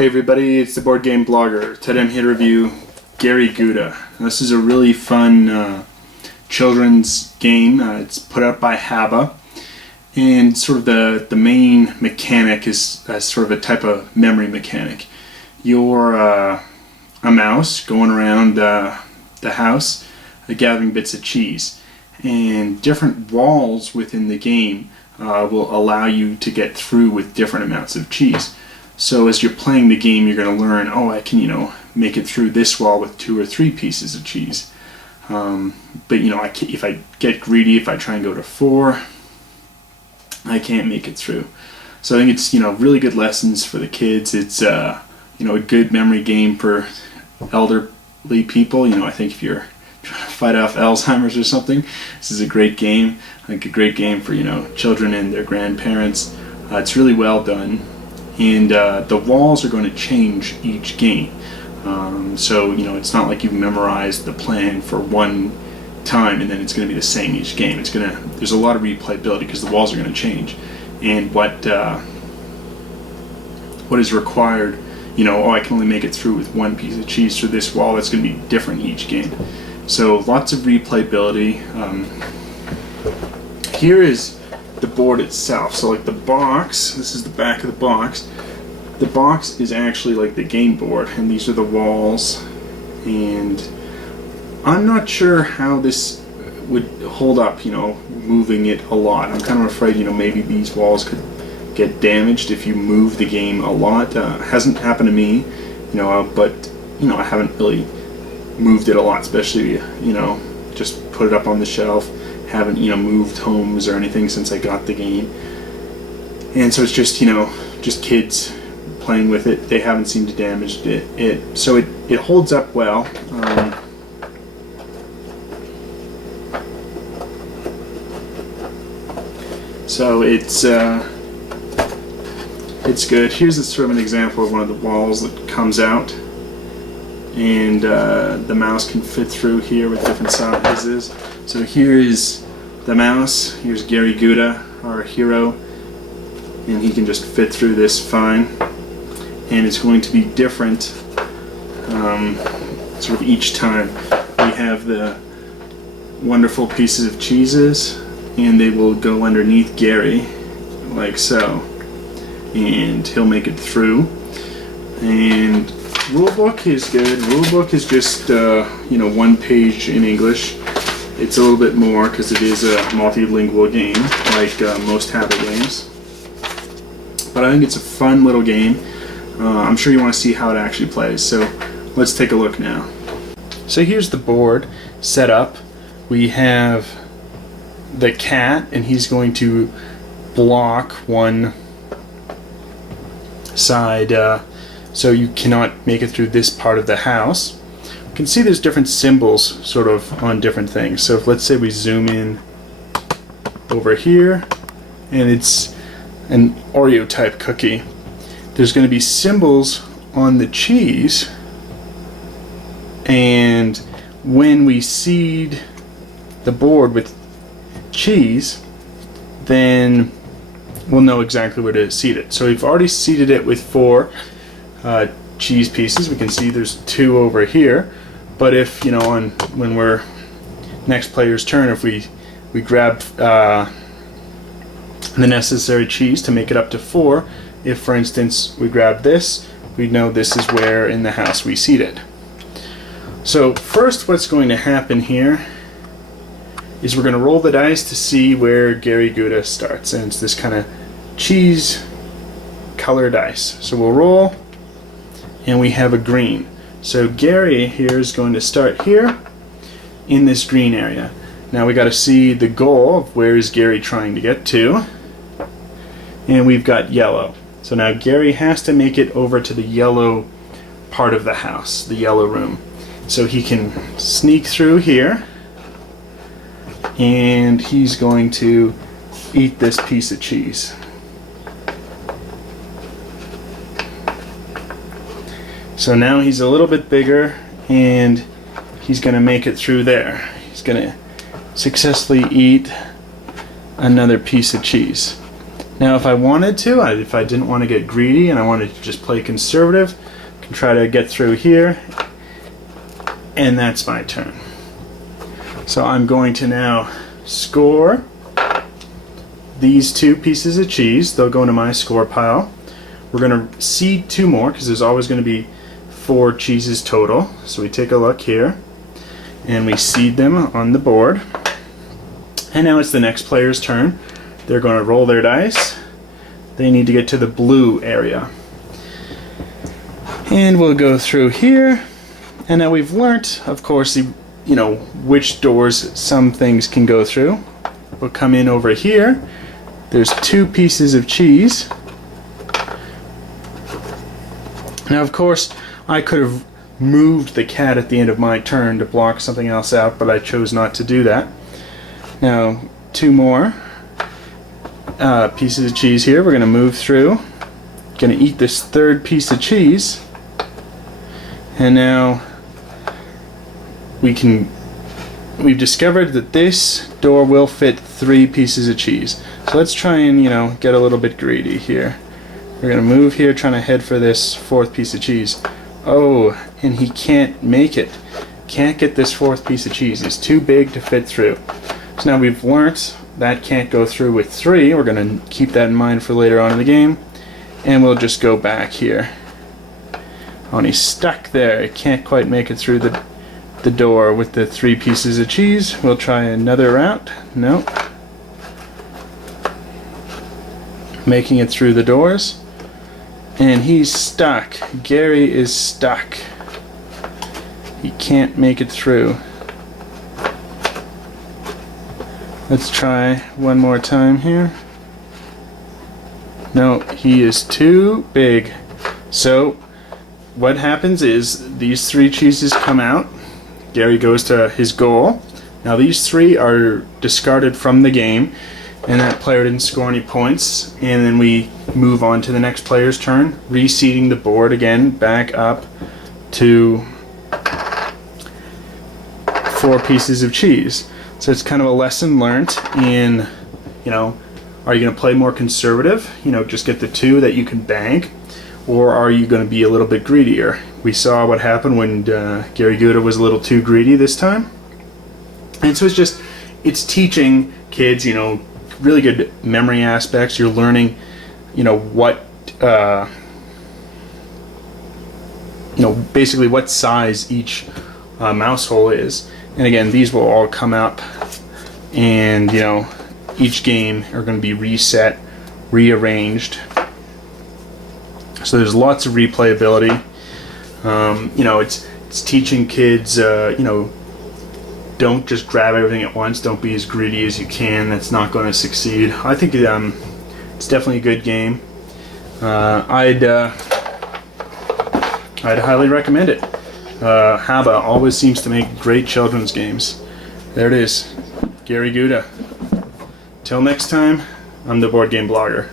Hey everybody, it's the Board Game Blogger. Today I'm here to review Gary Gouda. This is a really fun children's game. It's put out by Haba, and sort of the main mechanic is sort of a type of memory mechanic. You're a mouse going around the house gathering bits of cheese, and different walls within the game will allow you to get through with different amounts of cheese. So as you're playing the game, you're going to learn, oh, I can, make it through this wall with 2 or 3 pieces of cheese. But if I get greedy, if I try and go to 4, I can't make it through. So I think it's really good lessons for the kids. It's a good memory game for elderly people. I think if you're trying to fight off Alzheimer's or something, this is a great game. I think a great game for children and their grandparents. It's really well done. And the walls are going to change each game. So it's not like you've memorized the plan for one time and then it's going to be the same each game. There's a lot of replayability because the walls are going to change. And what is required, I can only make it through with 1 piece of cheese through this wall. That's going to be different each game. So lots of replayability. Here is the board itself. So like the box, this is the back of the box. The box is actually like the game board, and these are the walls. And I'm not sure how this would hold up, moving it a lot. I'm kind of afraid, maybe these walls could get damaged if you move the game a lot. Hasn't happened to me, but I haven't really moved it a lot, especially, just put it up on the shelf. Haven't moved homes or anything since I got the game, and so it's just kids playing with it. They haven't seemed to damage it. So it holds up well. So it's good. Here's sort of an example of one of the walls that comes out, and the mouse can fit through here with different sizes. So here is the mouse, here's Gary Gouda, our hero, and he can just fit through this fine. And it's going to be different sort of each time. We have the wonderful pieces of cheeses, and they will go underneath Gary, like so. And he'll make it through. And rulebook is good. Rulebook is just 1 page in English. It's a little bit more because it is a multilingual game, like most Haba games. But I think it's a fun little game. I'm sure you want to see how it actually plays. So let's take a look now. So here's the board set up. We have the cat, and he's going to block one side, so you cannot make it through this part of the house. You can see there's different symbols sort of on different things. So if, let's say we zoom in over here, and it's an Oreo type cookie, there's going to be symbols on the cheese, and when we seed the board with cheese, then we'll know exactly where to seed it. So we've already seeded it with 4 cheese pieces. We can see there's 2 over here. But if, when we're next player's turn, if we grab the necessary cheese to make it up to 4, if, for instance, we grab this, we know this is where in the house we seed it. So first what's going to happen here is we're going to roll the dice to see where Gary Gouda starts. And it's this kind of cheese color dice. So we'll roll, and we have a green. So Gary here is going to start here in this green area. Now we got to see the goal of where is Gary trying to get to, and we've got yellow. So now Gary has to make it over to the yellow part of the house, the yellow room. So he can sneak through here, and he's going to eat this piece of cheese. So now he's a little bit bigger, and he's going to make it through there. He's going to successfully eat another piece of cheese. Now if I wanted to, if I didn't want to get greedy and I wanted to just play conservative, I can try to get through here, and that's my turn. So I'm going to now score these 2 pieces of cheese. They'll go into my score pile. We're going to seed 2 more because there's always going to be 4 cheeses total. So we take a look here and we seed them on the board. And now it's the next player's turn. They're going to roll their dice. They need to get to the blue area. And we'll go through here. And now we've learnt, of course, which doors some things can go through. We'll come in over here. There's 2 pieces of cheese. Now, of course, I could have moved the cat at the end of my turn to block something else out, but I chose not to do that. Now, 2 more pieces of cheese here. We're going to move through. Going to eat this 3rd piece of cheese. And now we've discovered that this door will fit 3 pieces of cheese. So let's try and, get a little bit greedy here. We're going to move here, trying to head for this 4th piece of cheese. Oh, and he can't make it. Can't get this 4th piece of cheese. It's too big to fit through. So now we've learnt that can't go through with 3. We're going to keep that in mind for later on in the game. And we'll just go back here. Oh, and he's stuck there. He can't quite make it through the door with the 3 pieces of cheese. We'll try another route. No. Making it through the doors. And he's stuck. Gary is stuck. He can't make it through. Let's try one more time here. No, he is too big. So what happens is these 3 cheeses come out. Gary goes to his goal. Now these 3 are discarded from the game, and that player didn't score any points. And then we move on to the next player's turn, reseeding the board again back up to 4 pieces of cheese. So it's kind of a lesson learned in, are you going to play more conservative? Just get the 2 that you can bank, or are you going to be a little bit greedier? We saw what happened when Gary Gouda was a little too greedy this time. And so it's teaching kids, really good memory aspects. You're learning, basically what size each mouse hole is. And again, these will all come up, and each game are going to be reset, rearranged. So there's lots of replayability. It's teaching kids, don't just grab everything at once. Don't be as greedy as you can. That's not going to succeed. I think it's definitely a good game. I'd highly recommend it. Haba always seems to make great children's games. There it is, Gary Gouda. Till next time, I'm the Board Game Blogger.